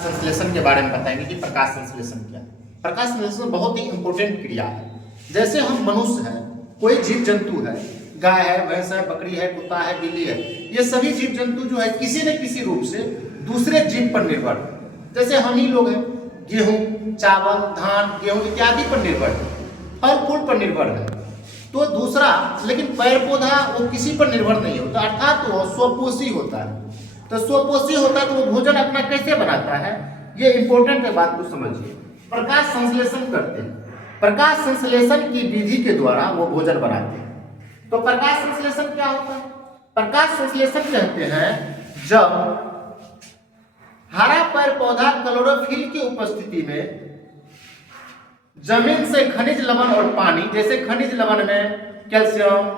संश्लेषण के बारे में बताएंगे कि प्रकाश संश्लेषण क्या है। प्रकाश संश्लेषण बहुत ही इंपॉर्टेंट क्रिया है। जैसे हम मनुष्य हैं, कोई जीव जंतु है, गाय है, भैंस है, बकरी है, कुत्ता है, बिल्ली है, ये सभी जीव जंतु जो है किसी न किसी रूप से दूसरे जीव पर निर्भर है। जैसे हम ही लोग हैं, गेहूं, चावल, धान, गेहूं इत्यादि पर निर्भर है, फल फूल पर निर्भर है। तो दूसरा, लेकिन पेड़ पौधा वो किसी पर निर्भर नहीं होता, अर्थात वो स्वपोषी होता है। तो स्वपोषी होता है तो वो भोजन अपना कैसे बनाता है, ये इंपॉर्टेंट है, बात को समझिए। प्रकाश संश्लेषण करते हैं, प्रकाश संश्लेषण की विधि के द्वारा वो भोजन बनाते हैं। तो प्रकाश संश्लेषण क्या होता है? प्रकाश संश्लेषण कहते हैं जब हरा पेड़ पौधा क्लोरोफिल की उपस्थिति में जमीन से खनिज लवण और पानी, जैसे खनिज लवण में कैल्शियम,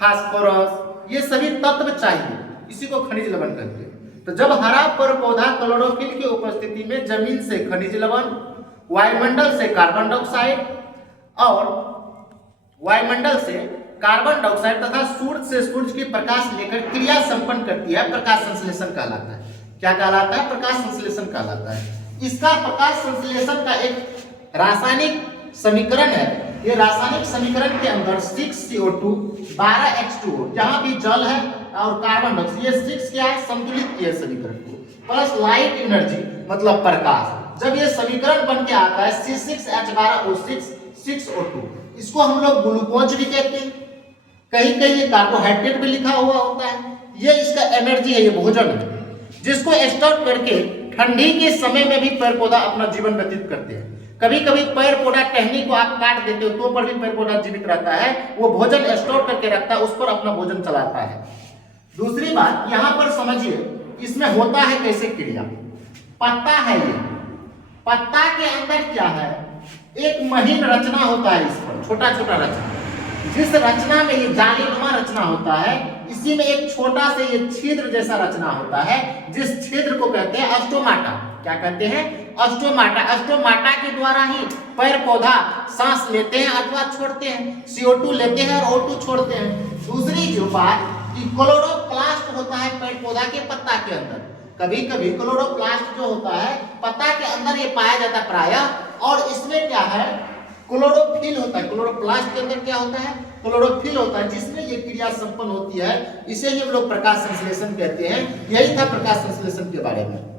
फास्फोरस, ये सभी तत्व चाहिए, इसी को खनिज लवण कहते हैं। तो जब हरा पेड़ पौधा क्लोरोफिल की उपस्थिति में जमीन से खनिज लवण, वायुमंडल से कार्बन डाइऑक्साइड और वायुमंडल से कार्बन डाइऑक्साइड तथा सूर्य से सूर्य की प्रकाश लेकर क्रिया संपन्न करती है, प्रकाश संश्लेषण कहलाता है। क्या कहलाता है? प्रकाश संश्लेषण कहलाता है। इसका प्रकाश संश्लेषण का एक रासायनिक समीकरण है। ये रासायनिक समीकरण के अंदर 6CO2 12H2O, जहां भी जल है और कार्बन डाइऑक्साइड, ये 6 क्या है? संतुलित किया समीकरण को, प्लस लाइट एनर्जी मतलब प्रकाश। जब ये समीकरण बन के आता है C6H12O6 6O2, इसको हम लोग ग्लूकोज भी कहते हैं, कहीं कहीं ये कार्बोहाइड्रेट भी लिखा हुआ होता है। ये इसका एनर्जी है, ये भोजन है, जिसको स्टोर करके ठंडी के समय में भी पेड़ पौधा अपना जीवन व्यतीत करते हैं। कभी कभी पेड़ पौधा टहनी को आप काट देते हो तो पर भी पेड़ पौधा जीवित रहता है, वो भोजन स्टोर करके रखता है, उस पर अपना भोजन चलाता है। दूसरी बात यहाँ पर समझिए, इसमें होता है कैसे क्रिया। पत्ता है, ये पत्ता के अंदर क्या है? एक महीन रचना होता है, इस पर छोटा छोटा रचना, जिस रचना में ये जालीनुमा रचना होता है, इसी में एक छोटा से ये छिद्र जैसा रचना होता है, जिस छिद्र को कहते हैं अस्टोमाटा। क्या कहते हैं? अस्टोमाटा। अस्टोमाटा के द्वारा ही पेड़ पौधा सांस लेते हैं अथवा छोड़ते हैं, CO2 लेते हैं और O2 छोड़ते हैं। दूसरी जो बात कि क्लोरोप्लास्ट होता है पेड़ पौधा के पत्ता के अंदर। कभी कभी क्लोरोप्लास्ट जो होता है पत्ता के अंदर ये पाया जाता है प्रायः, और इसमें क्या है? क्लोरोफिल होता है। क्लोरोप्लास्ट के अंदर क्या होता है? क्लोरोफिल होता है, जिसमें ये क्रिया संपन्न होती है। इसे ही हम लोग प्रकाश संश्लेषण कहते हैं। यही था प्रकाश संश्लेषण के बारे में।